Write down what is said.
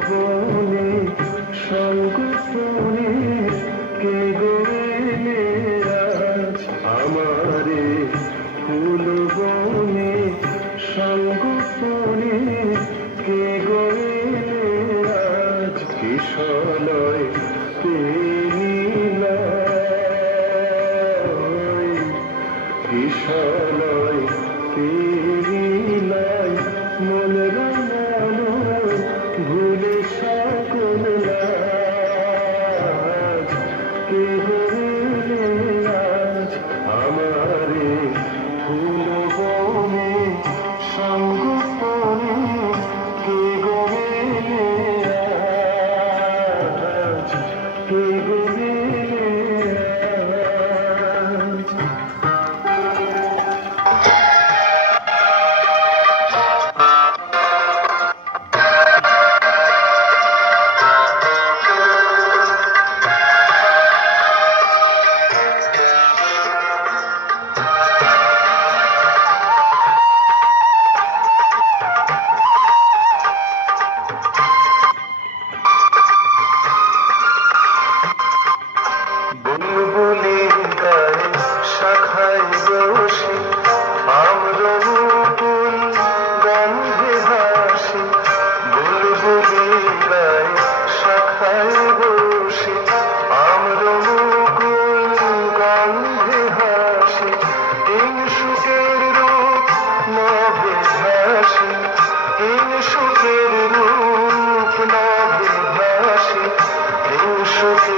বনে সংগোপনে কে গেলে আজ আমারে ফুল বনে সংগোপনে কে গেলে আজ কিশলয় পেরিলাই কিশলয় পেরিলাই মন রাঙানো ভুলে সকল লাজ কে গেলে আজ আমারে ফুল বনে সংগোপনে কে গেলে আজ কে গেলে আজ বুলবুলির গায়ে শাখায় বসে আম্রমুকুল গন্ধে ভাসে বুলবুলির গায়ে শাখায় বসে আম্রমুকুল গন্ধে ভাসে কিংসুকের রূপ নভে ভাসে কিংসুকের রূপ নভে ভাসে কিংসুকের